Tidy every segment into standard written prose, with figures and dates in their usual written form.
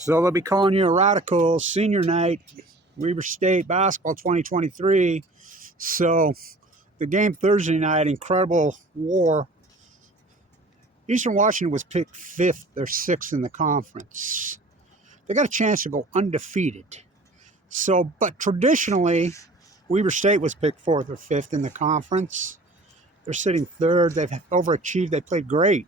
So they'll be calling you a radical senior night, Weber State basketball 2023. So the game Thursday night, incredible war. Eastern Washington was picked 5th or 6th in the conference. They got a chance to go undefeated. So, but traditionally, Weber State was picked 4th or 5th in the conference. They're sitting 3rd. They've overachieved. They played great.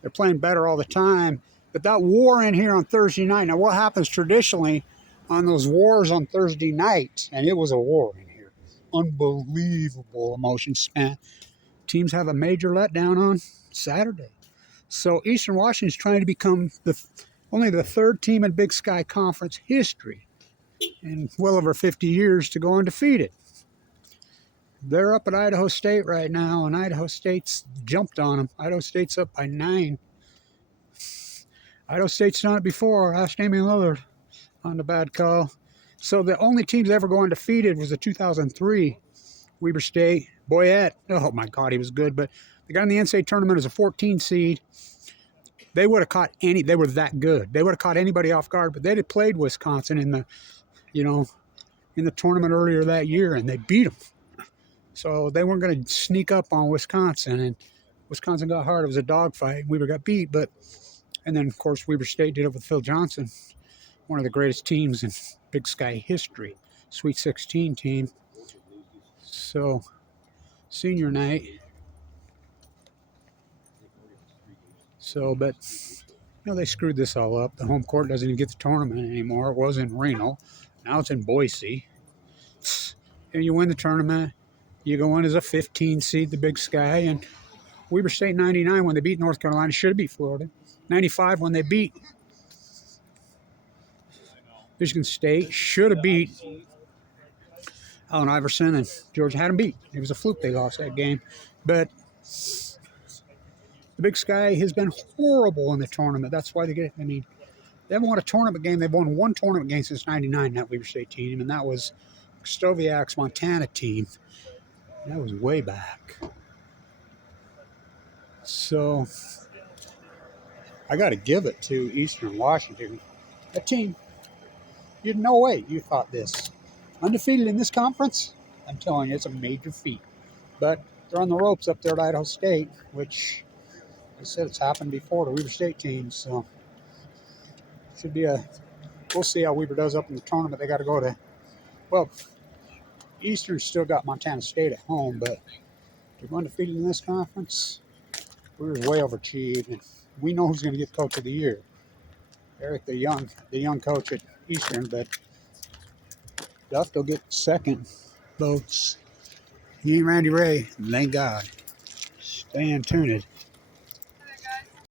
They're playing better all the time. But that war in here on Thursday night. Now, what happens traditionally on those wars on Thursday night? And it was a war in here. Unbelievable emotion spent. Teams have a major letdown on Saturday. So Eastern Washington's trying to become only the 3rd team in Big Sky Conference history in well over 50 years to go undefeated. They're up at Idaho State right now, and Idaho State's jumped on them. Idaho State's up by 9. Idaho State's done it before. Ask Damian Lillard on the bad call. So the only teams ever go undefeated was the 2003 Weber State. Boyette, oh my God, he was good, but they got in the NCAA tournament as a 14 seed. They would have caught they were that good. They would have caught anybody off guard, but they had played Wisconsin in the tournament earlier that year, and they beat them. So they weren't going to sneak up on Wisconsin, and Wisconsin got hard. It was a dogfight. Weber got beat, and then, of course, Weber State did it with Phil Johnson, one of the greatest teams in Big Sky history, Sweet 16 team. So, senior night. So, but, they screwed this all up. The home court doesn't even get the tournament anymore. It was in Reno. Now it's in Boise. And you win the tournament. You go in as a 15 seed, the Big Sky. And Weber State 99 when they beat North Carolina. Should have beat Florida. 95 when they beat Michigan State. Should have beat Allen Iverson, and Georgia had them beat. It was a fluke they lost that game. But the Big Sky has been horrible in the tournament. That's why they haven't won a tournament game. They've won one tournament game since 99, that Weber State team, and that was Stoviak's Montana team. That was way back. So I got to give it to Eastern Washington. That team, no way you thought this. Undefeated in this conference? I'm telling you, it's a major feat. But they're on the ropes up there at Idaho State, which I said it's happened before to Weber State teams. So should be we'll see how Weber does up in the tournament. They got to go to, Eastern's still got Montana State at home, but they're going undefeated in this conference. We're way overachieved, and we know who's going to get Coach of the Year. Eric, the young coach at Eastern, but Duff will get second votes. He ain't Randy Ray, thank God. Stay tuned.